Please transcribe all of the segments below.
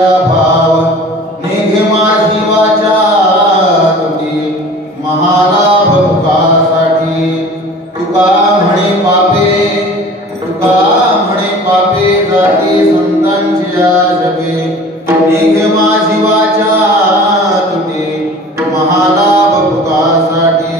तुझ्या भाव निघे माझी वाचा तुझी महालाभ तुकासाठी तुका म्हणे पापे जाती संतांची जगे निघे माझी वाचा तुझी महालाभ तुकासाठी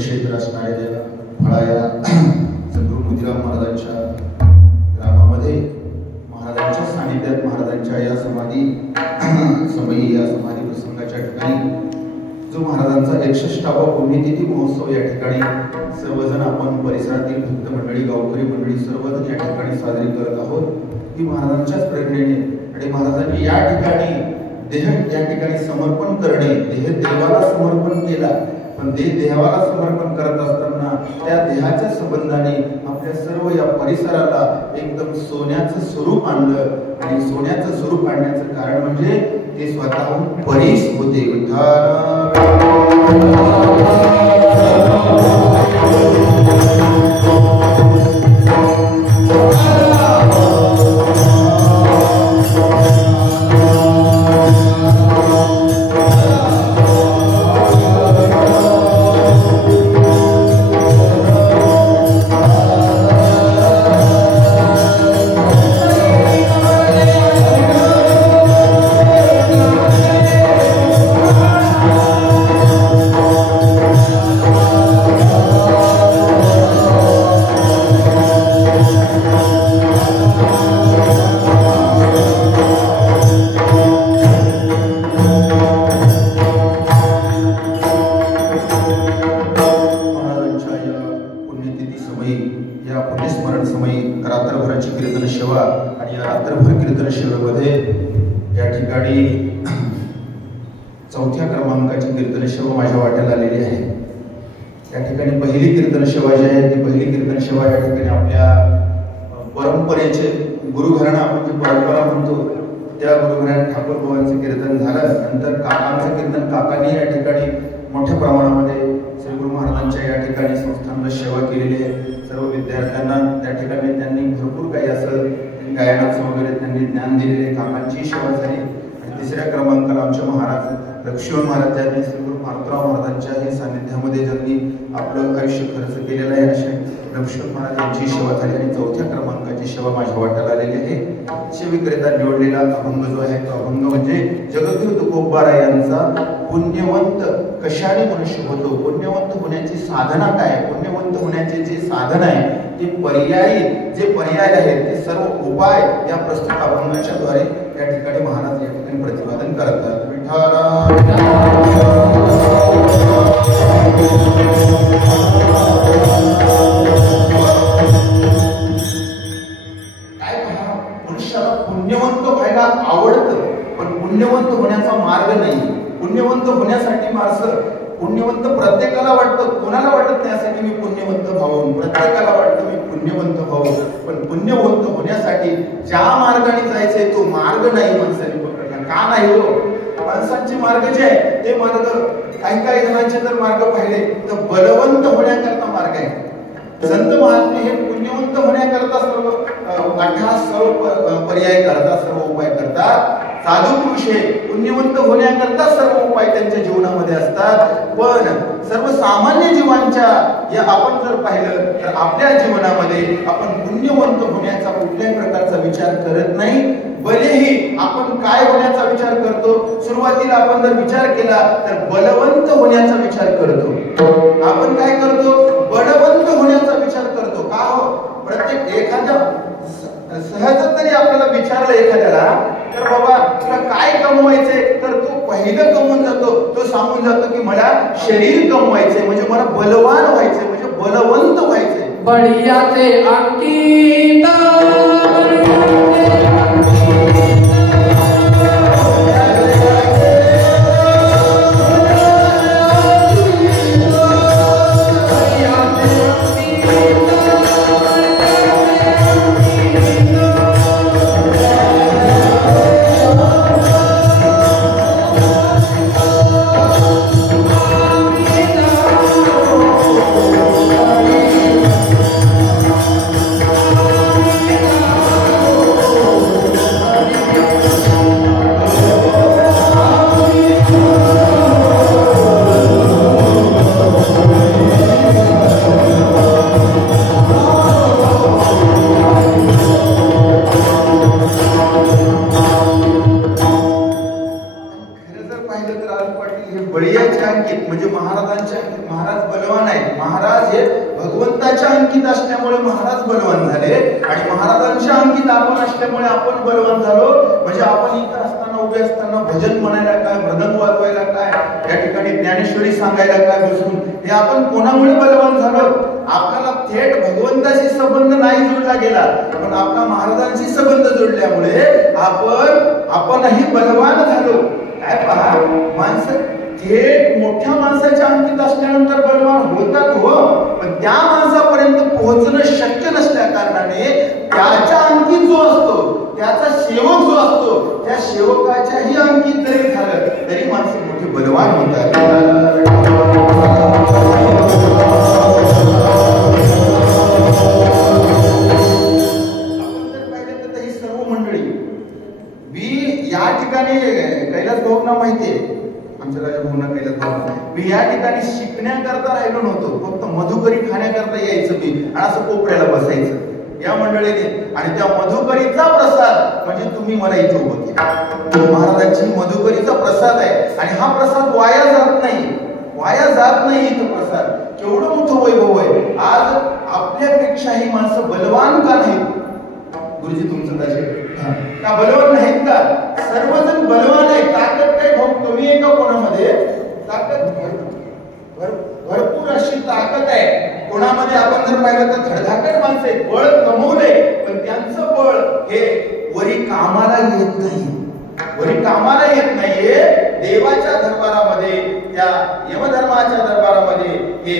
क्षेत्र असणाऱ्या फळाया सद्गुरू मोतीराम महाराजांच्या ग्रामामध्ये महाराजांच्या सानिध्यात महाराजांच्या या समयी या समाधी प्रसंगाच्या ठिकाणी जो महाराजांचा 61वा पुण्यतिथी महोत्सव या ठिकाणी सर्वजण आपण परिसरातील भक्त मंडळी गावकरी मंडळी सर्वजण या ठिकाणी साजरी करत आहोत ही महाराजांच्याच प्रेरणेने आणि महाराजांनी या ठिकाणी देह या ठिकाणी समर्पण करणे देह देवाला समर्पण केला पण ते देवाला समर्पण करत असताना त्या देहाच्या संबंधाने आपल्या सर्व या परिसराला एकदम सोन्याचं स्वरूप आणलं आणि सोन्याचं स्वरूप आणण्याचं कारण म्हणजे ते स्वतःहून परीस होते चौथ्या क्रमांकाची कीर्तन सेवा माझ्या वाट्याला आलेली आहे या ठिकाणी पहिली कीर्तन सेवा जी आहे ती पहिली कीर्तन सेवा या ठिकाणी आपल्या परंपरेचे गुरुघराणा आपण जी परंपरा म्हणतो त्या गुरुघराण्यात ठाकूर बुवांचं कीर्तन झालं नंतर काकांचं कीर्तन काकांनी या ठिकाणी मोठ्या प्रमाणामध्ये श्री गुरु महाराजांच्या या ठिकाणी संस्थांना सेवा केलेली आहे सर्व विद्यार्थ्यांना त्या ठिकाणी त्यांनी भरपूर काही असं गायनाचं वगैरे त्यांनी ज्ञान दिलेले काकांची सेवा झाली आणि तिसऱ्या क्रमांकाला आमचे महाराज लक्ष्मण महाराज यांनी श्री गुरु मारुतराव महाराजांच्या सानिध्यामध्ये ज्यांनी आपलं आयुष्य खर्च केलेलं आहे असे लक्ष्मण महाराज यांची सेवा झाली आणि चौथ्या क्रमांकाची सेवा माझ्या वाट्याला आलेली आहे सेवेकरिता निवडलेला अभंग जो आहे तो अभंग म्हणजे जगद्गुरु तुकोबाराय यांचा पुण्यवंत कशाने मनुष्य होतो पुण्यवंत होण्याची साधना काय पुण्यवंत होण्याचे जे साधन आहे ते पर्याय आहेत ते सर्व उपाय या प्रस्तुत अभंगाच्या द्वारे या ठिकाणी महाराज या ठिकाणी प्रतिपादन करतात मनुष्याला पुण्यवंत व्हायला आवडतं पण पुण्यवंत होण्याचा मार्ग नाही पुण्यवंत होण्यासाठी माणसं पुण्यवंत प्रत्येकाला वाटतं कोणाला वाटत नाही असं की मी पुण्यवंत व्हावं प्रत्येकाला वाटतं मी पुण्यवंत व्हावं पण पुण्यवंत होण्यासाठी ज्या मार्गाने जायचंय तो मार्ग नाही माणसाने पकडला का नाही हो माणसांचे मार्ग जे आहे ते मार्ग काही जणांचे जर मार्ग पाहिले तर बलवंत होण्याकरता मार्ग आहे संत महात्मे हे पुण्यवंत होण्याकरता सर्व 18 सर्व पर्याय करतात सर्व उपाय करतात साधू पुरुष हे पुण्यवंत होण्याकरता सर्व उपाय त्यांच्या जीवनामध्ये असतात पण सर्वसामान्य जीवांच्या या आपण जर पाहिलं तर आपल्या जीवनामध्ये आपण पुण्यवंत होण्याचा कुठल्याही प्रकारचा विचार करत नाही भलेही आपण काय होण्याचा विचार करतो, सुरुवातीला आपण जर विचार केला तर बलवंत होण्याचा विचार करतो. आपण काय करतो? बलवंत होण्याचा विचार करतो. का हो? प्रत्येक एखाद्या सहज तरी आपल्याला विचारलं एखाद्याला तर बाबा तुला काय कमवायचंय, तर तो पहिलं कमवून जातो, तो सांगून जातो की मला शरीर कमवायचंय, म्हणजे मला बलवान व्हायचंय, म्हणजे बलवंत व्हायचंय. बळीयाचे अंकित म्हणजे महाराजांच्या महाराज बलवान आहेत. महाराज हे भगवंताच्या अंकित असल्यामुळे महाराज बलवान झाले आणि महाराजांच्या अंकित आपण असल्यामुळे आपण बलवान झालो. म्हणजे आपण इथं असताना उभे असताना भजन म्हणायला काय, मृदंग वाजवायला काय, या ठिकाणी ज्ञानेश्वरी सांगायला काय बसून, हे आपण कोणामुळे बलवान झालो? आपल्याला थेट भगवंताशी संबंध नाही जोडला गेला, पण आपला महाराजांशी संबंध जोडल्यामुळे आपणही बलवान झालो. काय पहा, माणसं थेट मोठ्या माणसाच्या अंकित असल्यानंतर बलवान होतात हो, पण त्या माणसापर्यंत पोहोचणं शक्य नसल्या कारणाने त्याच्या अंकित जो असतो, त्याचा सेवक जो असतो, त्या सेवकाच्याही अंकित जरी झालं तरी माणसं मोठे बलवान होतात. या ठिकाणी कैलास भाऊंना माहितीये, आमच्या राजा भाऊंना कैलास भाऊ, मी या ठिकाणी शिकण्याकरता राहिलो नव्हतो, फक्त मधुकरी खाण्याकरता यायचं मी आणि असं कोपऱ्याला बसायचं या मंडळीने. आणि त्या मधुकरीचा प्रसाद म्हणजे तुम्ही मला इथे उभं केलं. महाराजांची मधुकरीचा प्रसाद आहे आणि हा प्रसाद वाया जात नाही, वाया जात नाही. इथं प्रसाद केवढं मोठं वैभव आहे. आज आपल्यापेक्षाही माणसं बलवान का नाहीत? गुरुजी तुमचं त्याचे का बलवान नाहीत का? सर्वजण बलवान आहे. ताकद काही भाऊ कमी आहे का कोणामध्ये? ताकद भरपूर अशी ताकद आहे कोणामध्ये. आपण जर पाहिलं तर धडधाकट माणसं आहेत, बळ कमवलंय, पण त्यांचं बळ हे वरी कामाला येत नाही, वरी कामाला येत नाहीये. देवाच्या दरबारामध्ये, त्या यमधर्माच्या दरबारामध्ये हे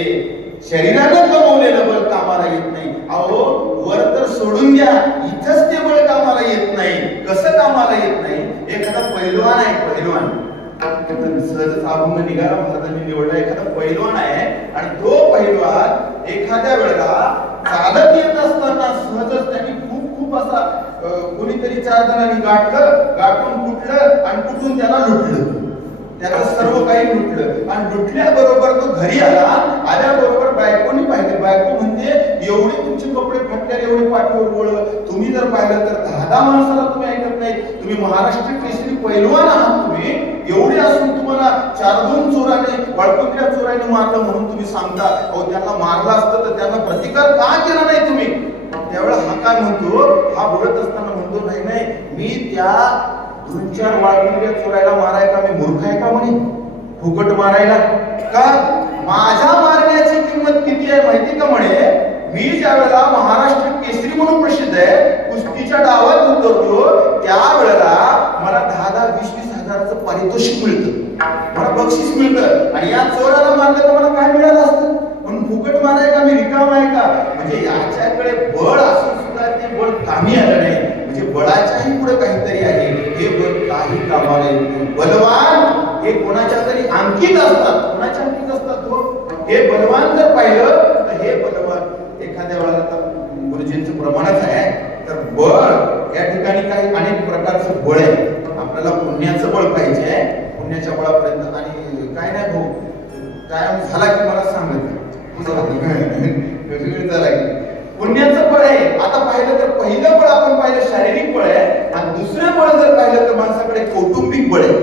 शरीरानं कमवलेलं बळ कामाला येत नाही. अहो वर तर सोडून द्या, इथंच ते बळ कामाला येत नाही. कसं कामाला येत नाही? एखादा पैलवान आहे, पैलवान सहज अभंग निघाला महाराजांनी निवडला, एखादा पैलवान आहे आणि तो पैलवान एखाद्या वेळेला चालत येत असताना सहजच त्यांनी खूप असा कोणीतरी 4 जणांनी गाठून कुठलं आणि कुठून त्याला लुटलं, त्याला सर्व काही लुटलं आणि लुटल्याबरोबर तो घरी आल्याबरोबर बायकोनी पाहिलं. बायको म्हणते एवढे तुमचे कपडे फाटल्यावर एवढे पाठीवर गोळ, तुम्ही जर पाहिलं तर 10 माणसाला तुम्ही ऐकत नाही, तुम्ही महाराष्ट्र केसरी पैलवान आहात, तुम्ही एवढे असून तुम्हाला 4-2 चोराने वळकुंद्या चोराने मारलं म्हणून तुम्ही सांगता. अहो त्यांना मारलं असतं तर त्यांना प्रतिकार का केला नाही तुम्ही? त्यावेळेला हा काय म्हणतो, हा बोलत असताना म्हणतो नाही मी त्या 2-4 वाळकुंद्या चोरायला माराय का मी मूर्ख आहे का म्हणे, फुकट मारायला का? माझ्या मारण्याची किंमत किती आहे माहिती का म्हणे? मी ज्या वेळेला महाराष्ट्र केसरी म्हणून प्रसिद्ध आहे, कुस्तीच्या डावात उतरतो त्यावेळेला मला 10-20 हजाराचं पारितोषिक मिळतं, मला बक्षीस मिळतं. आणि या चोराला मारलं तर मला काय मिळालं असतं? म्हणून फुकट माराय का मी रिकाम आहे का? म्हणजे याच्याकडे बळ असून सुद्धा ते बळ कामी आलं नाही. म्हणजे बळाच्याही पुढे काहीतरी आहे, हे बळ काही कामाला येत नाही. बलवान हे कोणाच्या तरी अंकित असतात, कोणाच्या अंकित असतात हो? हे बलवान जर पाहिलं तर हे बलवान एखाद्या वेळेला गुरुजींचं प्रमाणच आहे. तर बळ या ठिकाणी काही अनेक प्रकारचं बळ आहे. आपल्याला पुण्याचं बळ पाहिजे, पुण्याच्या बळापर्यंत. आणि काय नाही भाऊ, टाइम झाला की मला सांगत वेळ झाला की पुण्याचं बळ आहे. आता पाहिलं तर पहिलं बळ आपण पाहिलं शारीरिक बळ आहे, आणि दुसरं बळ जर पाहिलं तर माणसाकडे कौटुंबिक बळ आहे.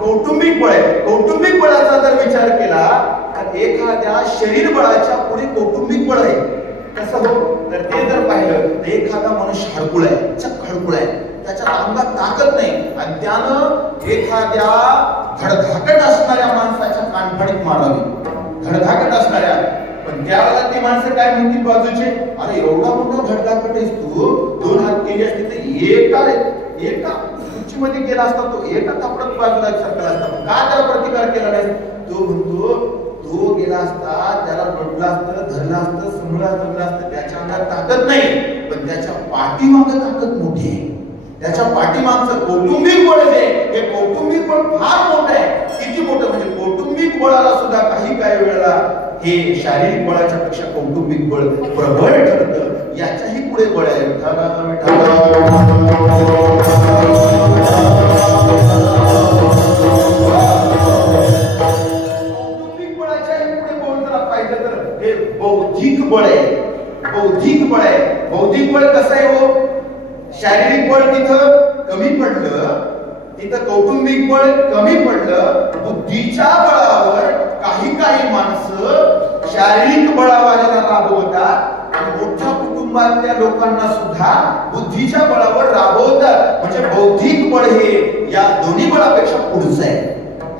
कौटुंबिक बळ आहे. कौटुंबिक बळाचा जर विचार केला तर एखाद्या शरीर बळाच्या पुढे कौटुंबिक बळ आहे. कसं हो, तर ते जर पाहिलं तर एखादा मनुष्य हडकुळ आहे, चक्क हडकुळ आहे, त्याच्या अंगात ताकद नाही, आणि त्यानं एखाद्या धडधाकट असणाऱ्या माणसाच्या कानफडीत मारावी, धडधाकट असणाऱ्या. पण त्यावेळेला ती माणसं काय म्हणतील बाजूचे, अरे एवढा मोठा धडधाकट आहेस तू, 2 हात केले असते तर एका मध्ये गेला असता, तो एका थापडात बाजूला सरकला असता. का त्याला प्रतिकार केला नाही? तो म्हणतो तो गेला असता, त्याला रडला असतं, धरला असतं, समजला असतं, त्याच्या अंगात ताकद नाही, पण त्याच्या पाठीमागं ताकद मोठी आहे. त्याच्या पाठीमागचं कौटुंबिक बळ आहे, हे कौटुंबिक बळ फार मोठं आहे. किती मोठं म्हणजे कौटुंबिक बळाला सुद्धा काही वेळेला हे शारीरिक बळाच्या पेक्षा कौटुंबिक बळ प्रबळ ठरतं. याच्याही पुढे बळ आहे. कौटुंबिक बळाच्याही पुढे बळ जर पाहिलं तर हे बौद्धिक बळ आहे. बौद्धिक बळ आहे. बौद्धिक बळ कसं आहे हो? शारीरिक बळ तिथं कमी पडलं, तिथं कौटुंबिक बळ कमी पडलं. बुद्धीच्या बळावर काही माणसं शारीरिक बळावाल्याला राबवतात, आणि मोठ्या कुटुंबातल्या लोकांना सुद्धा बुद्धीच्या बळावर राबवतात. म्हणजे बौद्धिक बळ हे या दोन्ही बळापेक्षा पुढचं आहे.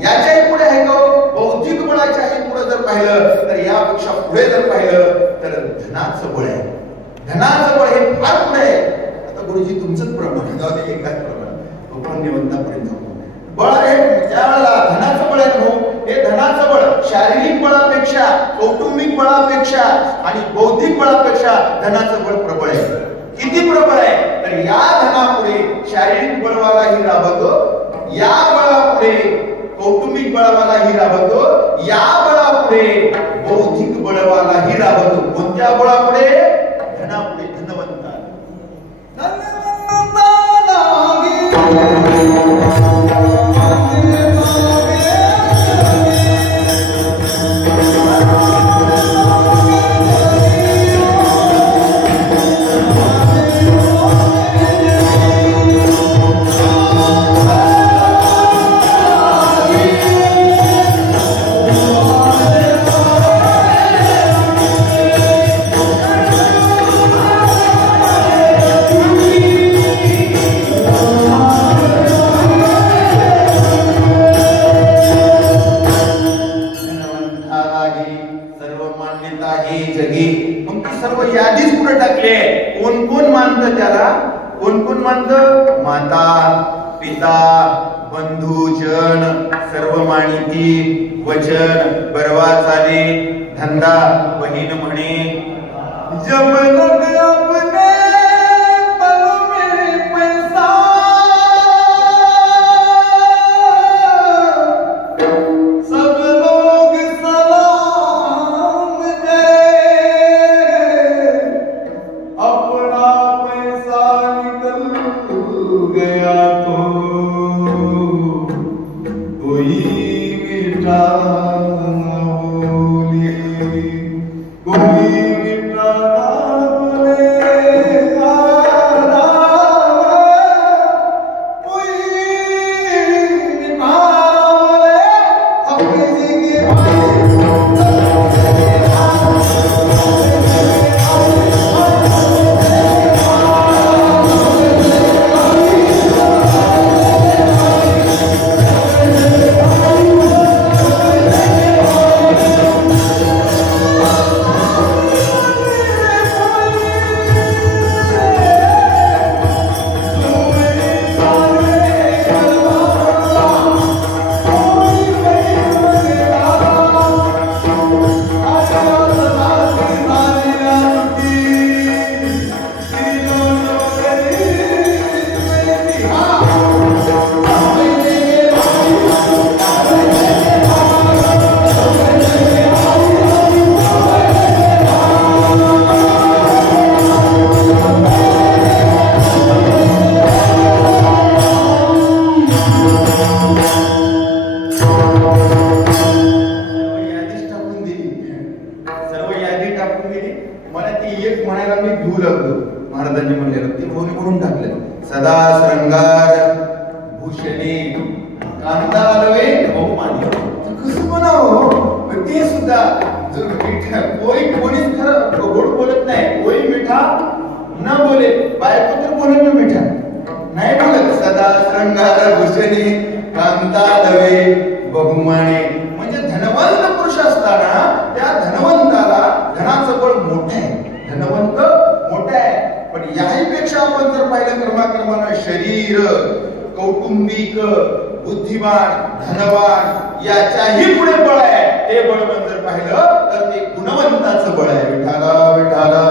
याच्याही पुढे आहे का? बौद्धिक बळाच्याही पुढे जर पाहिलं तर यापेक्षा पुढे जर पाहिलं तर धनाचं बळ आहे. धनाचं बळ हे फार पुढे आहे. आता गुरुजी तुमचंच प्रमाण जाऊ दे, एकाच प्रमाण निवंतापर्यंत बळ आहे. त्यावेळेला धनाचं बळ आहे भाऊ, हे धनाचं बळ शारीरिक बळापेक्षा, कौटुंबिक बळापेक्षा आणि बौद्धिक बळापेक्षा धनाचं बळ प्रबळ आहे. किती प्रबळ आहे? तर या धनापुढे शारीरिक बळवालाही राबवतो, या बळापुढे कौटुंबिक बळवालाही राबवतो, या बळापुढे बौद्धिक बळवालाही राबवतो. कोणत्या बळापुढे? धनापुढे. धनवंत माता, पिता, बंधुजन, सर्व मानिती, वचन, बरवा चाले, धंदा, बहीण म्हणे, जब लग अपने पल में पैसा, सब लोग सलाम दे, अपना पैसा निकल गया तो कोई मिटा न बोले, कोई मिटा न बोले, कोई मिटा बोले, अपनी जिंदगी न बोले. बायको तर बोलत ना मिठा नाही बोलत. सदा श्रंगार भूषणी कांता दवे बहुमाने. म्हणजे धनवंत पुरुष असताना त्या धनवंताला धनाचं बळ मोठं आहे, धनवंत मोठं आहे. पण याही पेक्षा आपण जर पाहिलं क्रमाक्रमानं शरीर, कौटुंबिक, बुद्धिमान, धनवान याच्याही पुढे बळ आहे. ते बळ जर पाहिलं तर ते गुणवंताचं बळ आहे. विठाला विठाला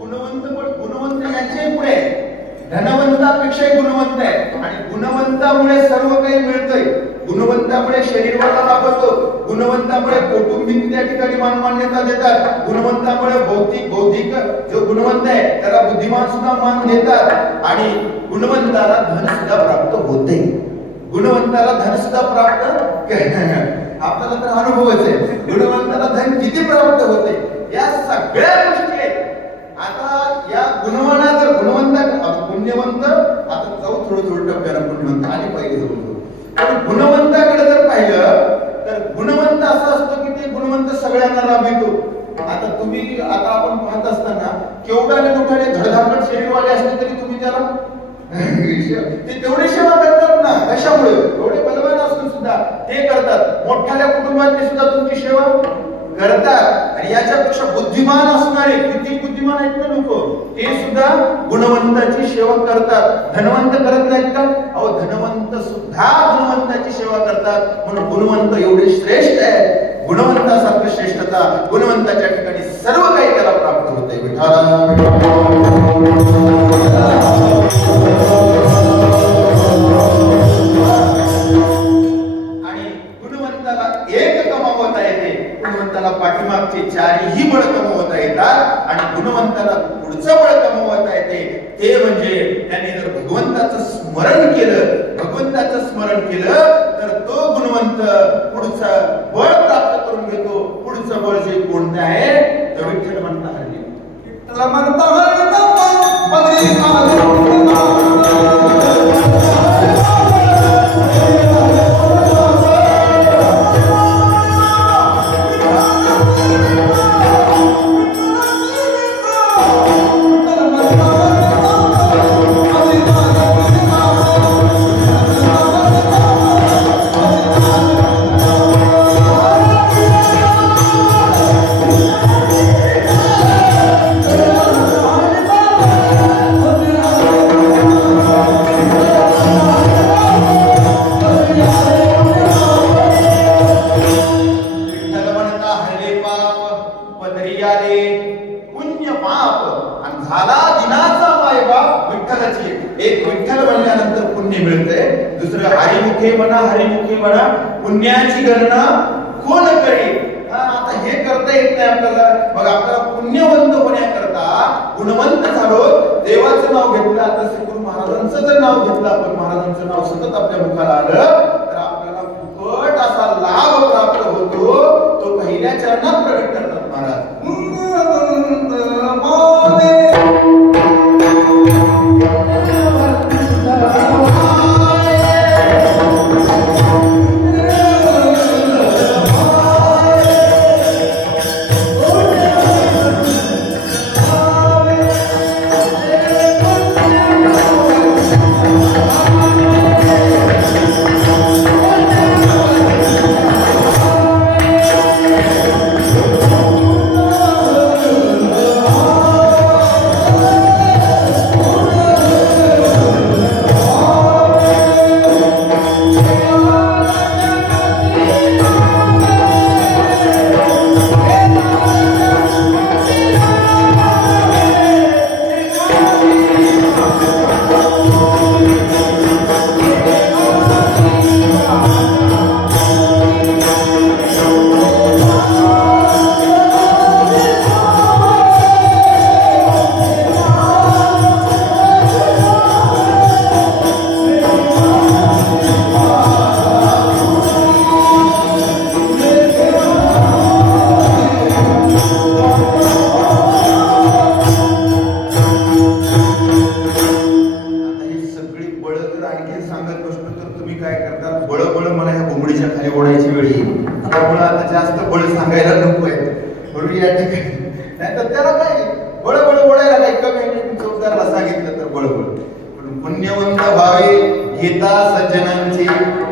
गुणवंत बळ, गुणवंत याच्याही पुढे धनवंतापेक्षाही गुणवंत आहे. आणि गुणवंतामुळे सर्व काही मिळतंय. गुणवंतामुळे शरीर वाढला लाभतो, गुणवंतामुळे कौटुंबिक त्या ठिकाणी मान्यता देतात, गुणवंतामुळे बौद्धिक जो गुणवंत आहे त्याला बुद्धिमान सुद्धा मान देतात. आणि गुणवंताला धन सुद्धा प्राप्त होते. गुणवंताला धन सुद्धा प्राप्त आपल्याला तर अनुभवच आहे. गुणवंताला धन किती प्राप्त होते या सगळ्या गोष्टी आहेत. आता या गुणवाना जर गुणवंत पुण्यवंत, आता जाऊ थोडं टप्प्यानं पुण्यवंत आणि पहिले जाऊ. पण गुणवंताकडे जर पाहिलं तर गुणवंत असं असतो की ते गुणवंत सगळ्यांना लाभितो. आता तुम्ही आता आपण पाहत असताना केवढ्याने मोठ्याने धडधाकट शरीरवाले असले तरी तुम्ही त्याला ते तेवढी सेवा करतात ना. कशामुळे? एवढे बलवान असून सुद्धा ते करतात. मोठ्या कुटुंबातले सुद्धा तुमची सेवा करतात. आणि याच्यापेक्षा बुद्धिमान असणारे किती बुद्धिमान आहेत ना लोक, ते सुद्धा गुणवंताची सेवा करतात. धनवंत करत नाहीत का? अहो धनवंत सुद्धा गुणवंताची सेवा करतात. म्हणून गुणवंत एवढे श्रेष्ठ आहे. गुणवंतासारखं श्रेष्ठता गुणवंताच्या ठिकाणी सर्व काही त्याला प्राप्त होते. आणि गुणवंताला एक कमावता येते, गुणवंताला पाठीमागचे चारही बळ कमवता येतात. आणि गुणवंताला पुढचं बळ कमवता येते ते म्हणजे त्याने जर भगवंताचं स्मरण केलं, भगवंताचं स्मरण केलं तर तो गुणवंत पुढचं बळ प्राप्त करून घेतो. पुढचं बळ जे कोणतं आहे तर विठ्ठल म्हणता हरली. विठ्ठल म्हणता हरिमुखी म्हणा पुण्याची गणना कोण करेल. आता हे करता येत नाही आपल्याला. मग आपल्याला पुण्यवंत होण्याकरता गुणवंत झालो, देवाचं नाव घेतलं. आता श्री गुरु महाराजांचं जर नाव घेतलं आपण, महाराजांचं नाव सतत आपल्या मुखाला आलं तर आपल्याला फुकट असा लाभ प्राप्त होतो. तो पहिल्या चरणात प्रकट करतात महाराज. जास्त बळ सांगायला नको आहे म्हणून या ठिकाणी, नाही तर त्याला काय बळ बोलायला काही कमी चौकदाराला सांगितलं तर बळ पुण्यवंत व्हावे घेता सज्जनांची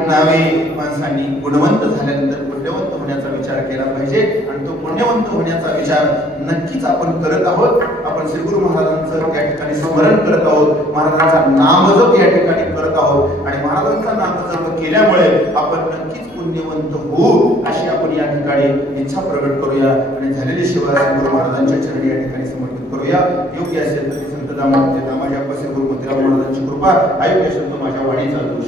नावे. माणसांनी गुणवंत झाल्यानंतर पुण्यवंत होण्याचा विचार केला पाहिजे आणि तो पुण्यवंत होण्याचा विचार नक्कीच आपण करत आहोत. आपण श्री गुरु महाराजांचं या ठिकाणी स्मरण करत आहोत, महाराजांचा नामजप या ठिकाणी करत आहोत आणि महाराजांचा नामजप केल्यामुळे आपण नक्कीच पुण्यवंत होऊ अशी आपण या ठिकाणी इच्छा प्रकट करूया आणि झालेली सेवा गुरु महाराजांच्या चरणी या ठिकाणी समर्पित करूया. योग्य असेल तर संत दामोदर माझ्या श्री गुरु मोतीराम महाराजांची कृपा, अयोग्य असेल तर माझ्या वाणीचा दोष.